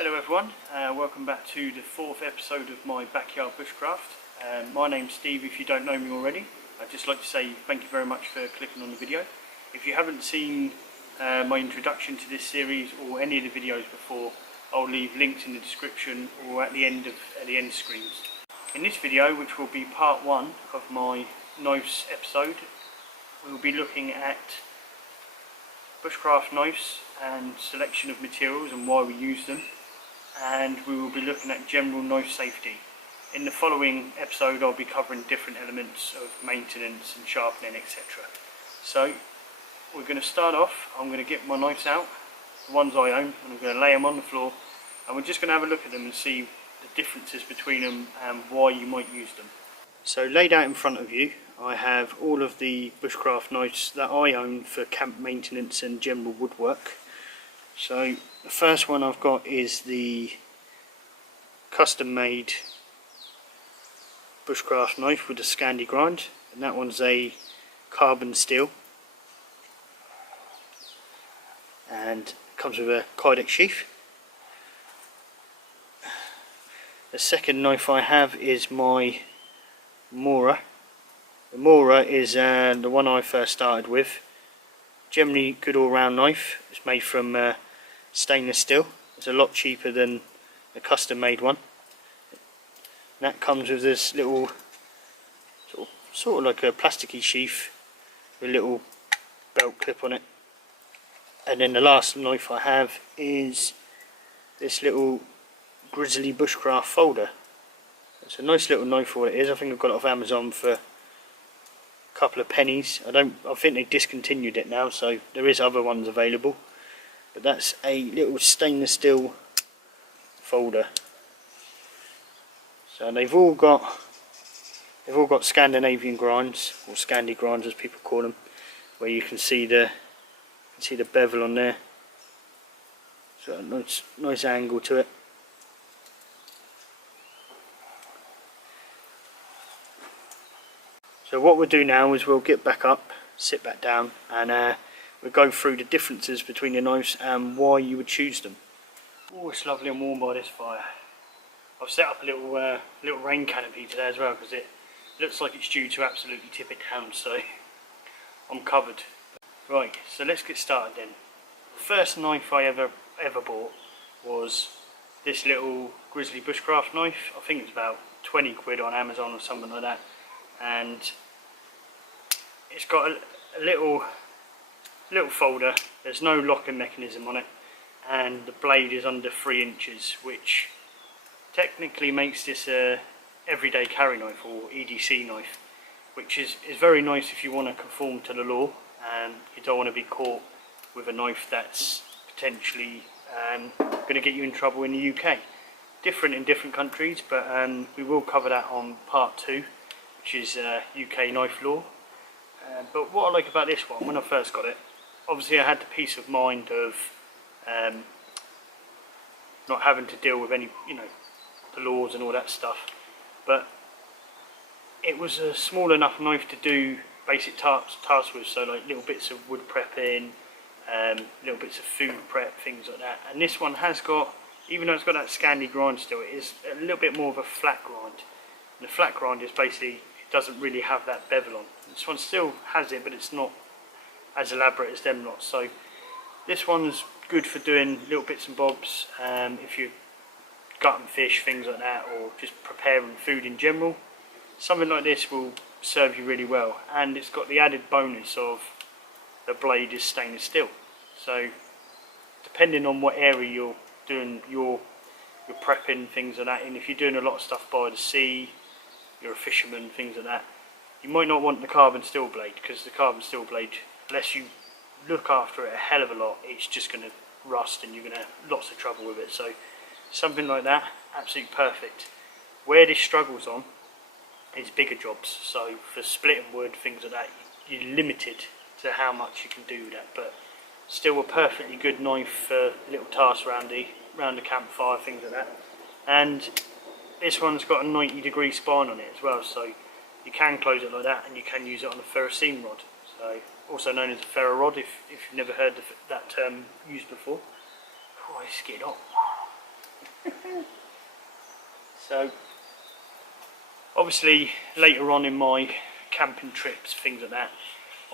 Hello everyone, welcome back to the fourth episode of my backyard bushcraft. My name's Steve. If you don't know me already, I'd just like to say thank you very much for clicking on the video. If you haven't seen my introduction to this series or any of the videos before, I'll leave links in the description or at the end screens. In this video, which will be part one of my knives episode, we'll be looking at bushcraft knives and selection of materials and why we use them, and we will be looking at general knife safety. In the following episode I'll be covering different elements of maintenance and sharpening, etc. So we're going to start off. I'm going to get my knives out, the ones I own, and I'm going to lay them on the floor, and we're just going to have a look at them and see the differences between them and why you might use them. So laid out in front of you I have all of the bushcraft knives that I own for camp maintenance and general woodwork. So the first one I've got is the custom made bushcraft knife with a Scandi grind, and that one's a carbon steel and comes with a Kydex sheath. The second knife I have is my Mora. The Mora is the one I first started with. Generally good all round knife. It's made from stainless steel. It's a lot cheaper than a custom made one. And that comes with this little sort of like a plasticky sheath with a little belt clip on it. And then the last knife I have is this little Grizzly Bushcraft folder. It's a nice little knife for what it is. I think I've got it off Amazon for a couple of pennies. I think they discontinued it now, so there is other ones available. But that's a little stainless steel folder. So they've all got Scandinavian grinds, or Scandi grinds as people call them, where you can see the bevel on there. So a nice angle to it. So what we'll do now is we'll get back up, sit back down, and we'll go through the differences between the knives and why you would choose them. Oh, it's lovely and warm by this fire. I've set up a little rain canopy today as well, because it looks like it's due to absolutely tip it down, so I'm covered. Right, so let's get started then. The first knife I ever bought was this little Grizzly Bushcraft knife. I think it's about 20 quid on Amazon or something like that. And it's got a little folder. There's no locking mechanism on it, and the blade is under 3 inches, which technically makes this a everyday carry knife or EDC knife, which is very nice if you want to conform to the law and you don't want to be caught with a knife that's potentially going to get you in trouble in the UK. Different in different countries, but we will cover that on part 2, which is UK knife law. But what I like about this one, when I first got it, obviously I had the peace of mind of not having to deal with any, the laws and all that stuff. But it was a small enough knife to do basic tasks with, so like little bits of wood prepping, little bits of food prep, things like that. And this one has got, even though it's got that Scandi grind still, it is a little bit more of a flat grind. And the flat grind is basically, doesn't really have that bevel on. This one still has it, but it's not as elaborate as them lots. So this one's good for doing little bits and bobs, if you're gutting fish, things like that, or just preparing food in general. Something like this will serve you really well, and it's got the added bonus of the blade is stainless steel. So depending on what area you're doing your prepping, things like that, and if you're doing a lot of stuff by the sea, you're a fisherman, things like that, you might not want the carbon steel blade, because the carbon steel blade, unless you look after it a hell of a lot, it's just going to rust and you're going to have lots of trouble with it. So something like that, absolutely perfect. Where this struggles on is bigger jobs. So for splitting wood, things like that, you're limited to how much you can do with that, but still a perfectly good knife for little tasks around the campfire, things like that. And this one's got a 90-degree spine on it as well, so you can close it like that, and you can use it on a ferrocene rod, so also known as a ferro rod, if you've never heard that term used before. Oh, it's getting hot. So obviously later on in my camping trips, things like that,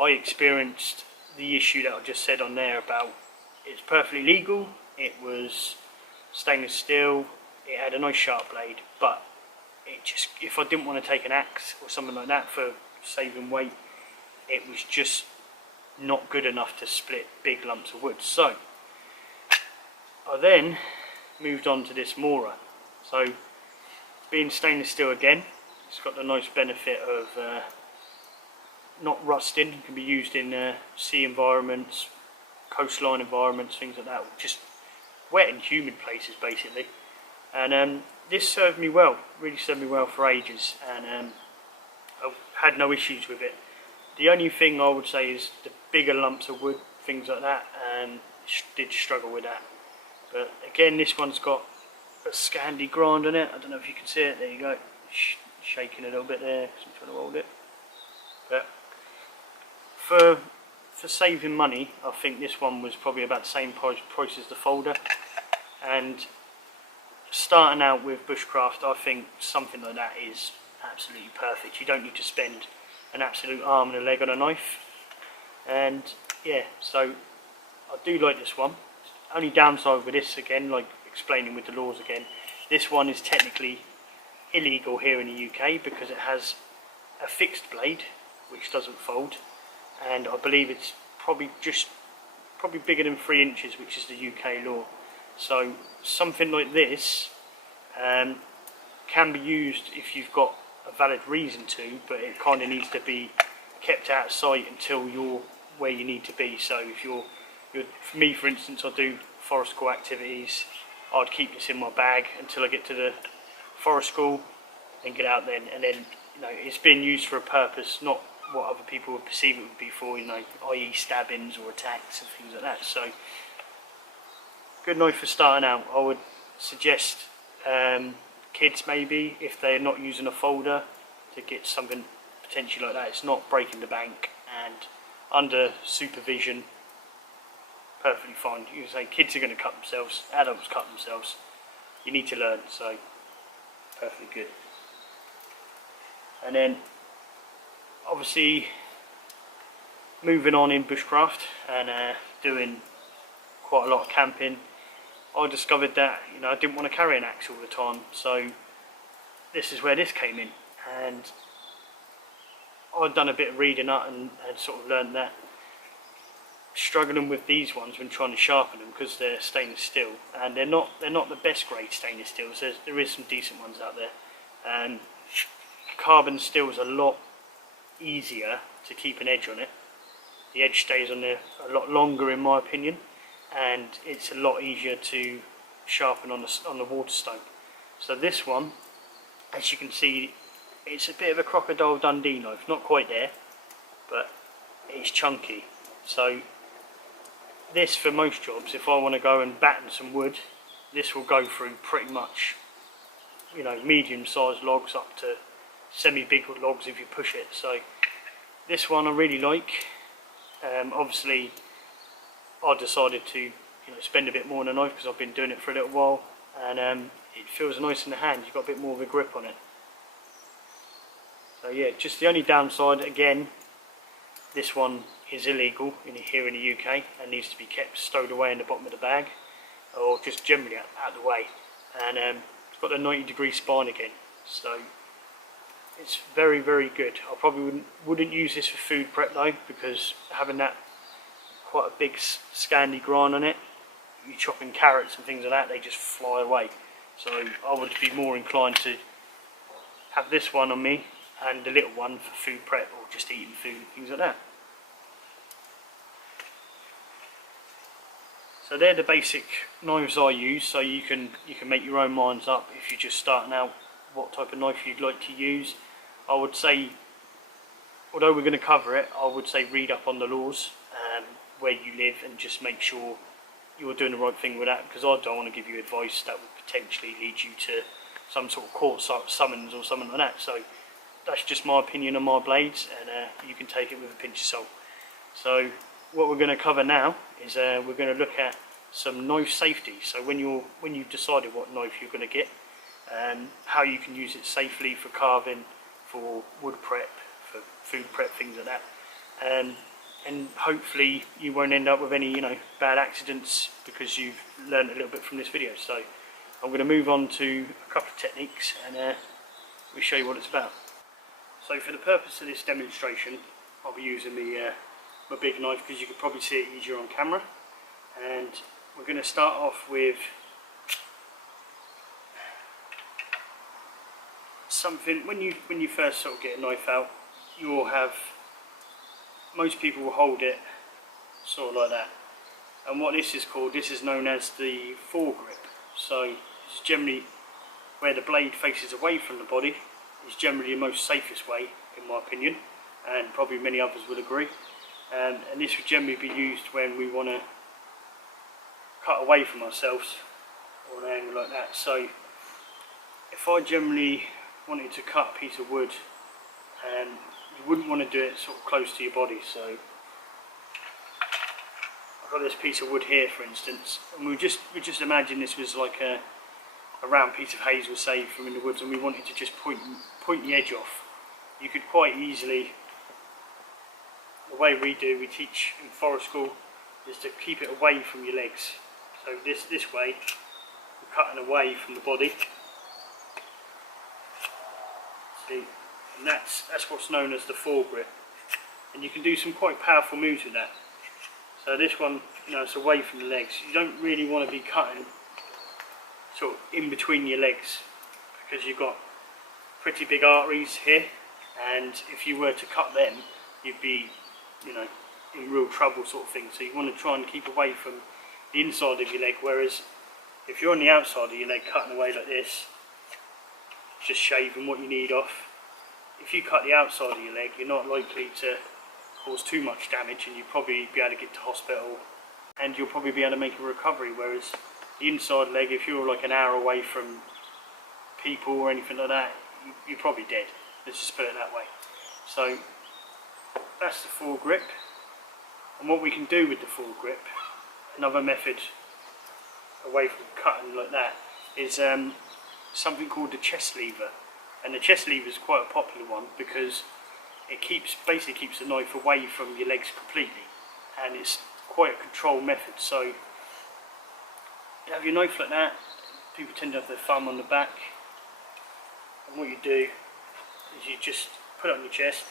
I experienced the issue that I just said on there about it's perfectly legal, it was stainless steel, it had a nice sharp blade, but it just, if I didn't want to take an axe or something like that for saving weight, it was just not good enough to split big lumps of wood. So I then moved on to this Mora. So being stainless steel again, it's got the nice benefit of not rusting. It can be used in sea environments, coastline environments, things like that, just wet and humid places basically. And this served me well, really served me well for ages, and I had no issues with it. The only thing I would say is the bigger lumps of wood, things like that, did struggle with that. But again, this one's got a Scandi grind on it. I don't know if you can see it. There you go, shaking a little bit there because I'm trying to hold it. But for saving money, I think this one was probably about the same price as the folder. And starting out with Bushcraft, I think something like that is absolutely perfect. You don't need to spend an absolute arm and a leg on a knife. And yeah, so I do like this one. Only downside with this, again, like explaining with the laws again, this one is technically illegal here in the UK because it has a fixed blade which doesn't fold, and I believe it's probably bigger than 3 inches, which is the UK law. So something like this can be used if you've got a valid reason to, but it kind of needs to be kept out of sight until you're where you need to be. So if you're for me, for instance, I do forest school activities. I'd keep this in my bag until I get to the forest school, and get out then. And then, you know, it's being used for a purpose, not what other people would perceive it would be for, you know, i.e. stabbings or attacks and things like that. So good knife for starting out. I would suggest kids, maybe, if they're not using a folder, to get something potentially like that. It's not breaking the bank, and under supervision, perfectly fine. You can say kids are going to cut themselves, adults cut themselves. You need to learn, so perfectly good. And then obviously moving on in Bushcraft and doing quite a lot of camping, I discovered that, you know, I didn't want to carry an axe all the time, so this is where this came in. And I'd done a bit of reading up and sort of learned that struggling with these ones when trying to sharpen them, because they're stainless steel, and they're not the best grade stainless steels. There is some decent ones out there, and carbon steel is a lot easier to keep an edge on it. The edge stays on there a lot longer, in my opinion, and it's a lot easier to sharpen on the Waterstone. So this one, as you can see, it's a bit of a Crocodile Dundee knife, not quite there, but it's chunky. So this, for most jobs, if I want to go and batten some wood, this will go through pretty much, you know, medium-sized logs up to semi-big logs if you push it. So this one I really like. Obviously, I decided to, you know, spend a bit more on a knife because I've been doing it for a little while, and it feels nice in the hand. You've got a bit more of a grip on it. So yeah, just the only downside, again, this one is illegal here in the UK and needs to be kept stowed away in the bottom of the bag, or just generally out of the way. And it's got a 90-degree spine again, so it's very, very good. I probably wouldn't use this for food prep though, because having that quite a big Scandi grind on it, you're chopping carrots and things like that, they just fly away. So I would be more inclined to have this one on me and the little one for food prep or just eating food, things like that. So they're the basic knives I use, so you can make your own minds up if you're just starting out what type of knife you'd like to use. I would say, although we're going to cover it, I would say read up on the laws, where you live, and just make sure you're doing the right thing with that, because I don't want to give you advice that would potentially lead you to some sort of court summons or something like that. So that's just my opinion on my blades, and you can take it with a pinch of salt. So what we're going to cover now is we're going to look at some knife safety. So when you've decided what knife you're going to get, how you can use it safely for carving, for wood prep, for food prep, things like that, and hopefully you won't end up with any bad accidents because you've learned a little bit from this video. So I'm going to move on to a couple of techniques and we'll show you what it's about. So for the purpose of this demonstration, I'll be using my big knife because you can probably see it easier on camera, and we're going to start off with something. When you first sort of get a knife out, you will have, most people will hold it sort of like that, and what this is called, this is known as the foregrip. So it's generally where the blade faces away from the body is generally the most safest way, in my opinion, and probably many others would agree. And this would generally be used when we want to cut away from ourselves or an angle like that. So if I generally wanted to cut a piece of wood, you wouldn't want to do it sort of close to your body. So I've got this piece of wood here, for instance, and we just imagine this was like a round piece of hazel, say, from in the woods, and we wanted to just point the edge off. You could quite easily, the way we teach in forest school, is to keep it away from your legs. So this way, we're cutting away from the body. See, and that's what's known as the foregrip, and you can do some quite powerful moves with that. So this one, it's away from the legs. You don't really want to be cutting sort of in between your legs, because you've got pretty big arteries here, and if you were to cut them, you'd be in real trouble, sort of thing. So you want to try and keep away from the inside of your leg, whereas if you're on the outside of your leg cutting away like this, just shaving what you need off. If you cut the outside of your leg, you're not likely to cause too much damage, and you'll probably be able to get to hospital, and you'll probably be able to make a recovery, whereas the inside leg, if you're like an hour away from people or anything like that, you're probably dead. Let's just put it that way. So that's the foregrip, and what we can do with the foregrip, another method away from cutting like that, is something called the chest lever. And the chest lever is quite a popular one because it basically keeps the knife away from your legs completely, and it's quite a controlled method. So you have your knife like that, people tend to have their thumb on the back, and what you do is you just put it on your chest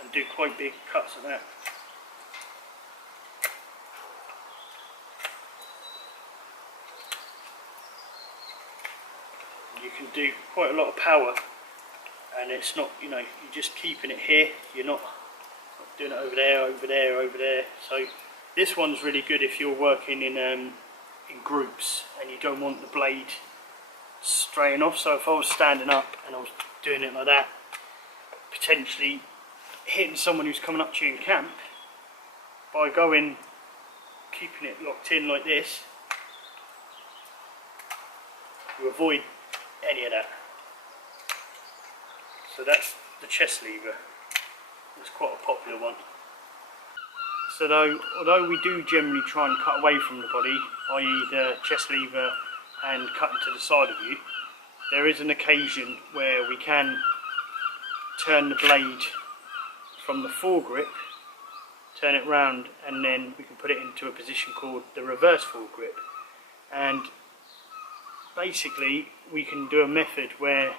and do quite big cuts like that. You can do quite a lot of power, and it's not, you're just keeping it here, you're not doing it over there, over there, over there. So this one's really good if you're working in groups and you don't want the blade straying off. So if I was standing up and I was doing it like that, potentially hitting someone who's coming up to you in camp, by going, keeping it locked in like this, you avoid any of that. So that's the chest lever. It's quite a popular one. So although we do generally try and cut away from the body, i.e. the chest lever and cutting to the side of you, there is an occasion where we can turn the blade from the foregrip, turn it round, and then we can put it into a position called the reverse foregrip. And basically we can do a method where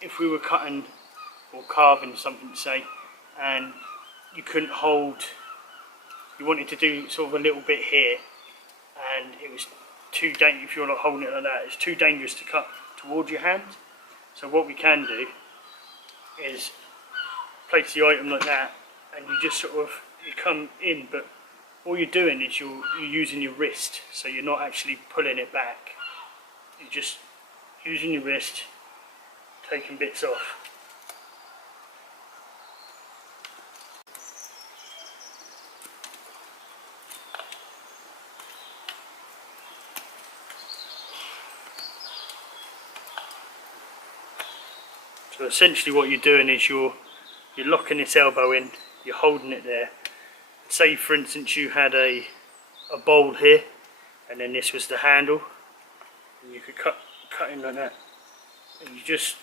if we were cutting or carving something, say, and you couldn't hold, you wanted to do sort of a little bit here, and it was too dangerous, if you're not holding it like that, it's too dangerous to cut towards your hand. So what we can do is place the item like that, and you just sort of, you come in, but all you're doing is you're using your wrist, so you're not actually pulling it back. You're just using your wrist, taking bits off. So essentially what you're doing is you're locking this elbow in, you're holding it there, say for instance you had a bowl here, and then this was the handle, and you could cut in like that, and you just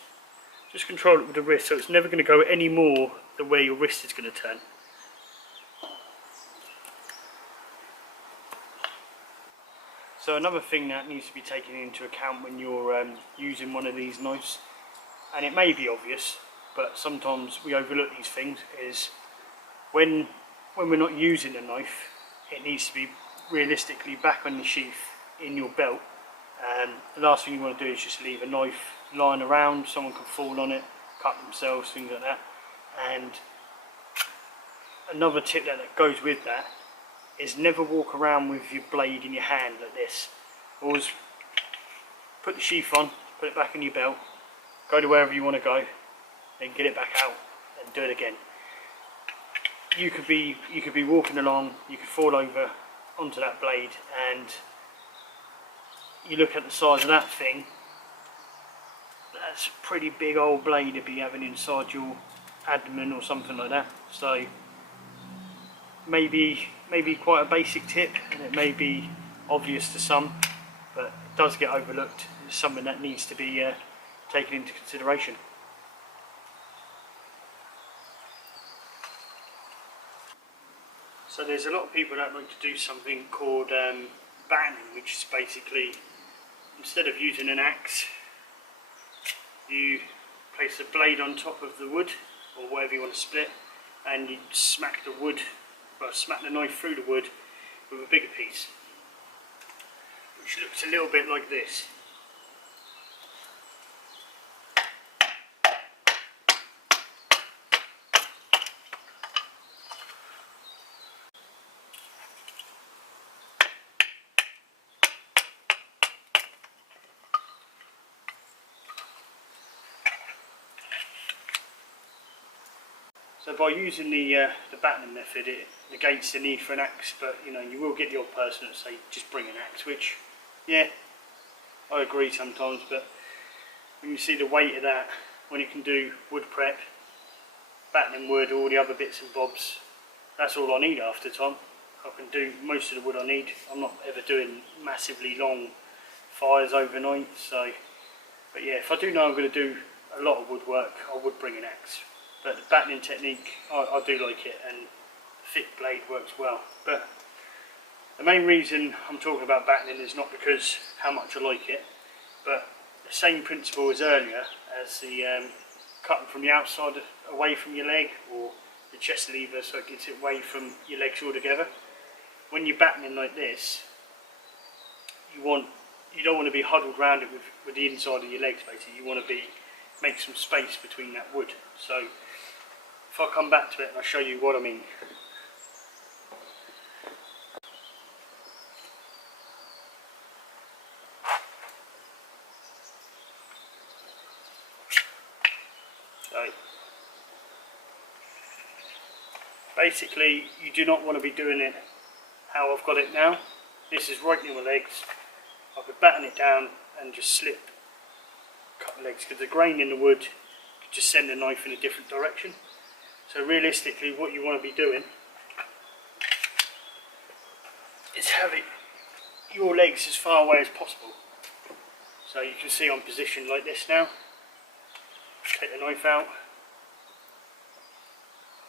control it with the wrist, so it's never going to go any more than where your wrist is going to turn. So another thing that needs to be taken into account when you're using one of these knives, and it may be obvious, but sometimes we overlook these things, is when we're not using the knife, it needs to be realistically back on the sheath in your belt. The last thing you want to do is just leave a knife lying around. Someone can fall on it, cut themselves, things like that. And another tip that goes with that is never walk around with your blade in your hand like this. Always put the sheath on, put it back in your belt, go to wherever you want to go, then get it back out and do it again. You could be walking along, you could fall over onto that blade, and you look at the size of that thing, that's a pretty big old blade to be having inside your abdomen or something like that. So maybe quite a basic tip, and it may be obvious to some, but it does get overlooked. It's something that needs to be taken into consideration. So there's a lot of people that like to do something called battening, which is basically, instead of using an axe, you place a blade on top of the wood, or whatever you want to split, and you smack the wood, well, smack the knife through the wood with a bigger piece, which looks a little bit like this. So by using the battening method, it negates the need for an axe, but you know, you will get the odd person that say just bring an axe, which, yeah, I agree sometimes, but when you see the weight of that, when it can do wood prep, battening wood, all the other bits and bobs, that's all I need after time. I can do most of the wood I need. I'm not ever doing massively long fires overnight, so, but yeah, if I do know I'm going to do a lot of woodwork, I would bring an axe. But the battening technique, I do like it, and the thick blade works well. But the main reason I'm talking about battening is not because how much I like it, but the same principle as earlier, as the cutting from the outside away from your leg, or the chest lever so it gets it away from your legs altogether. When you're battening like this, you don't want to be huddled around it with the inside of your legs basically. You want to make some space between that wood. So if I come back to it and I'll show you what I mean. So basically you do not want to be doing it how I've got it now. This is right near my legs. I could batten it down and just cut my legs, because the grain in the wood could just send the knife in a different direction. So realistically what you want to be doing is having your legs as far away as possible. So you can see I'm positioned like this now. Take the knife out.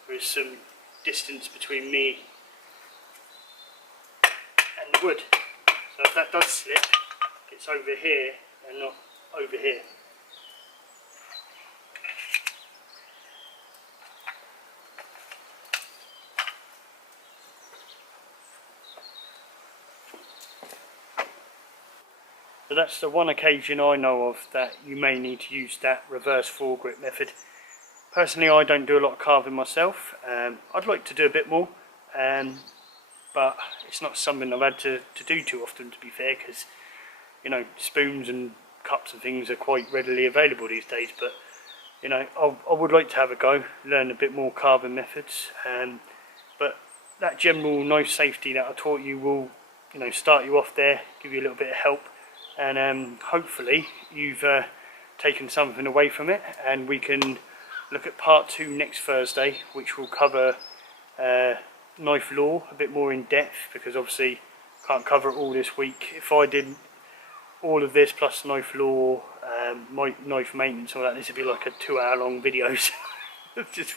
There is some distance between me and the wood. So if that does slip, it's over here and not over here. So that's the one occasion I know of that you may need to use that reverse foregrip method. Personally, I don't do a lot of carving myself. I'd like to do a bit more, but it's not something I've had to do too often, to be fair, because you know, spoons and cups and things are quite readily available these days. But you know, I would like to have a go, learn a bit more carving methods. But that general knife safety that I taught you will, you know, start you off there, give you a little bit of help, and hopefully you've taken something away from it, and we can look at part 2 next Thursday, which will cover knife lore a bit more in depth, because obviously can't cover it all this week. If I did all of this plus knife lore, my knife maintenance, all that, this would be like a 2-hour long video. So just,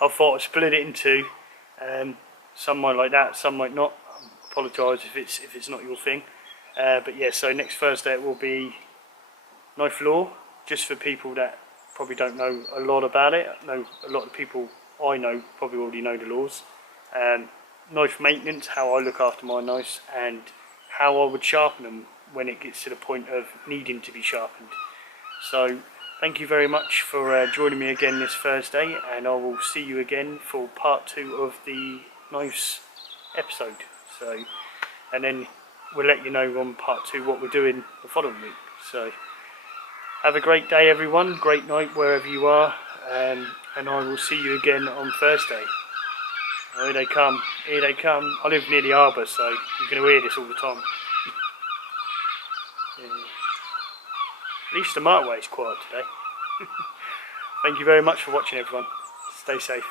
I thought I'd split it in two. Some might like that, some might not. I apologise if it's not your thing. But yeah, so next Thursday it will be knife lore, just for people that probably don't know a lot about it. I know a lot of people I know probably already know the laws. Knife maintenance, how I look after my knives, and how I would sharpen them when it gets to the point of needing to be sharpened. So thank you very much for joining me again this Thursday, and I will see you again for part 2 of the knives episode. So, and then we'll let you know on part 2 what we're doing the following week. So have a great day everyone, great night wherever you are, and I will see you again on Thursday. Oh, here they come, here they come. I live near the harbour, so you're going to hear this all the time. Yeah. At least the motorway is quiet today. Thank you very much for watching everyone. Stay safe.